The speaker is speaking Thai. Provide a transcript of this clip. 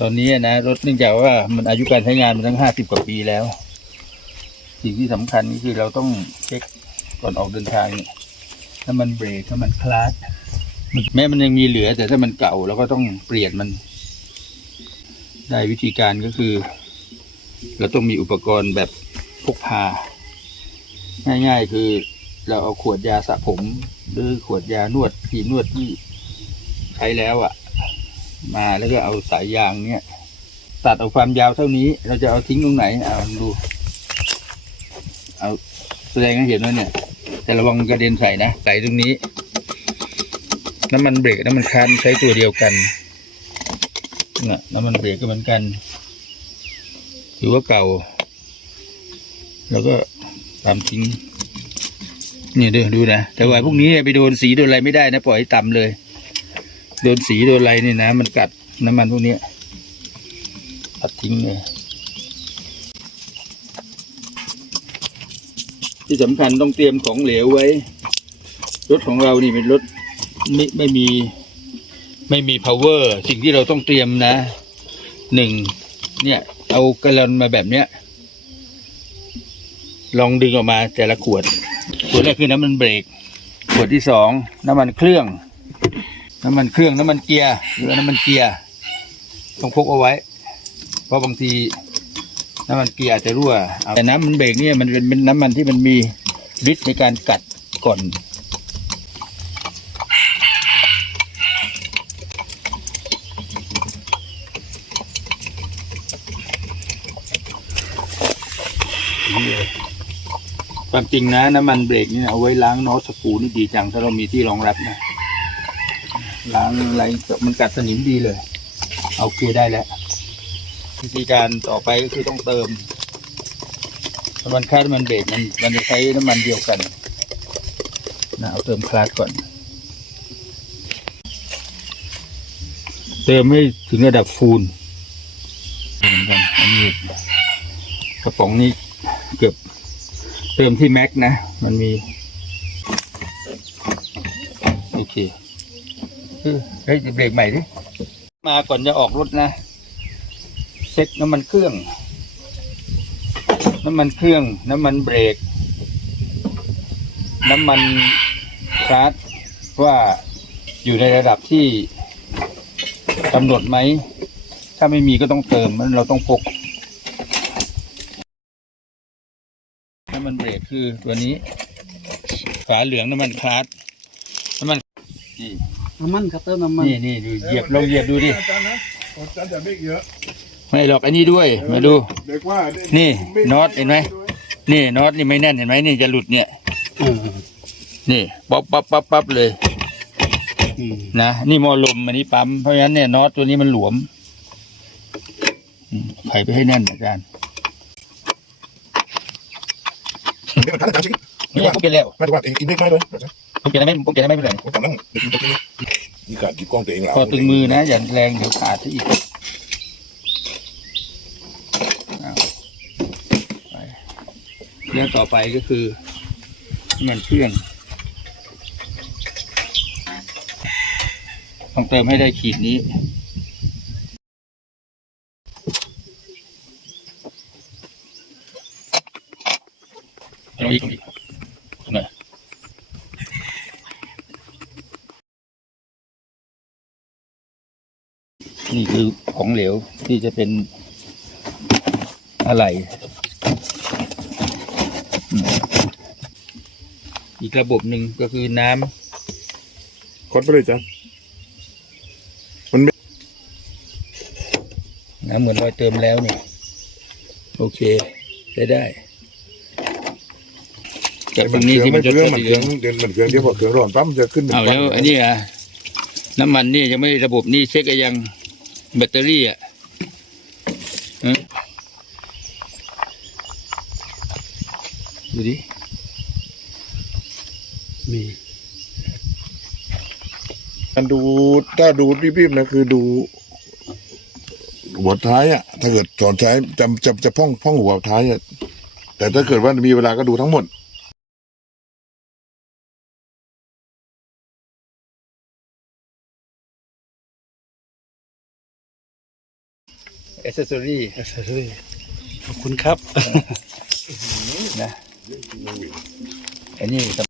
ตอนนี้นะรถเนื่องจากว่ามันอายุการใช้งานมันตั้งห้าสิบกว่าปีแล้ว สิ่งที่สำคัญก็คือเราต้องเช็คก่อนออกเดินทางเนี่ยถ้ามันเบรกถ้ามันคลาสแม้มันยังมีเหลือ แต่ถ้ามันเก่าเราก็ต้องเปลี่ยนมัน ได้วิธีการก็คือ เราต้องมีอุปกรณ์แบบพกพา ง่ายๆคือเราเอาขวดยาสระผม หรือขวดยานวดครีมนวดที่ใช้แล้วอะ่ะ มาแล้วก็เอาสายยางเนี่ย ตัดเอาความยาวเท่านี้ เราจะเอาทิ้งตรงไหนเอาดู เอาแสดงให้เห็นว่าเนี่ย แต่ระวังกระเด็นใส่นะใส่ตรงนี้ น้ำมันเบรกน้ำมันคันใช้ตัวเดียวกันนะน้ำมันเบรกก็เหมือนกันถือว่าเก่า แล้วก็ตามทิ้งนี่ดูดูนะแต่ว่าพวกนี้ไปโดนสีโดนอะไรไม่ได้นะ ปล่อยให้ต่ำเลย โดนสีโดนอะไรนี่นะ มันกัดน้ำมันพวกนี้ตัดทิ้งเลยที่สำคัญต้องเตรียมของเหลวไว้ รถของเรานี่เป็นรถไม่ไม่มีไม่มี power สิ่งที่เราต้องเตรียมนะหนึ่งเนี่ย เอากระลอนมาแบบเนี้ย ลองดึงออกมาแต่ละขวด ขวดแรกคือน้ำมันเบรก ขวดที่สองน้ำมันเครื่อง น้ำมันเครื่องน้ำมันเกียร์หรือน้ำมันเกียร์ต้องพกเอาไว้ เพราะบางทีน้ำมันเกียร์อาจจะรั่วแต่น้ำมันเบรกเนี่ยมันเป็นน้ำมันที่มันมีฤทธิ์ในการกัดก่อนความจริงนะน้ำมันเบรกนี่เอาไว้ล้างน็อตสกูนี่ดีจังถ้าเรามีที่รองรับนะ ล้างอะไรมันกัดสนิมดีเลย เอาเคได้แล้ว วิธีการต่อไปก็คือต้องเติมน้ำมันคาดน้ำมันเบรกมันมันจะใช้น้ำมันเดียวกันนะเอาเติมคลาสก่อน เติมให้ถึงระดับฟูลเหมือนกันอันนี้กระป๋องนี้เกือบเติมที่แม็กนะ มันมี โอเค เฮ้ยเบรกใหม่ดิ มาก่อนจะออกรถนะเช็คน้ำมันเครื่อง น้ำมันเครื่อง น้ำมันเบรก น้ำมันคลาสว่าอยู่ในระดับที่กำหนดไหม ถ้าไม่มีก็ต้องเติมมันเราต้องพกน้ำมันเบรกคือตัวนี้ ฝาเหลืองน้ำมันคลาสน้ำมันนี่ น้ำมันครับเติมน้ำมันนี่นี่ดูเหยียบลองเหยียบดูดิอาจารย์นะอาจารย์จะไม่เยอะไม่หรอกอันนี้ด้วย มาดู เด็กว่านี่ไม่น็อตเห็นไหมนี่น็อตนี่ไม่แน่นเห็นไหมนี่จะหลุดเนี่ยเออนี่ป๊อปป๊อปป๊อปป๊อปเลยอืมนะนี่หมอลมอันนี้ปั๊มเพราะฉะนั้นเนี่ยน็อตตัวนี้มันหลวมอืมไขไปให้แน่นอาจารย์เดี๋ยวมันทันอาจารย์สินี่ผมเปลี่ยนแล้วไม่ถูกว่าเองกินได้ไหมเลยอาจารย์ ผมเปลี่ยนได้ไหมผมเปลี่ยนได้ไหมไม่เป็นไรผมทำนั่งเดี๋ยวกินตัวนี้นี่การกินกล้องตัวเองแล้วพอตึงมือนะอย่าแรงเดี๋ยวขาดซะอีกเอาไปเรื่องต่อไปก็คือน้ำมันเครื่องต้องเติมให้ได้ขีดนี้ลงอีกลงอีกหน่อย นี่คือของเหลวที่จะเป็นอะไรอืมอีกระบบหนึ่งก็คือน้คดไปเลยอาจารย์ำน้ำเหมือนรอยเติมแล้วนี่โอเคใช้ได้จากตรงนี้ที่มันจะเครื่องมันเหเคลืรื่อองงเดี๋ยวมันเครื่องเดี๋ยวพอเครื่องร้อนปั๊มจะขึ้นเป็นเอาแล้ว อันนี้อะน้ำมันนี่ยังไม่ระบบนี่เช็คกันยัง แบตเตอรี่อะดูดิ มีการดูถ้าดูรีบๆนะคือดู หัวท้ายอะ ถ้าเกิดสอนท้จำจำจะพ่องพ่องหัวท้ายอะแต่ถ้าเกิดว่ามีเวลาก็ดูทั้งหมด เอเซสซอรี่ขอบคุณครับนะอันนี้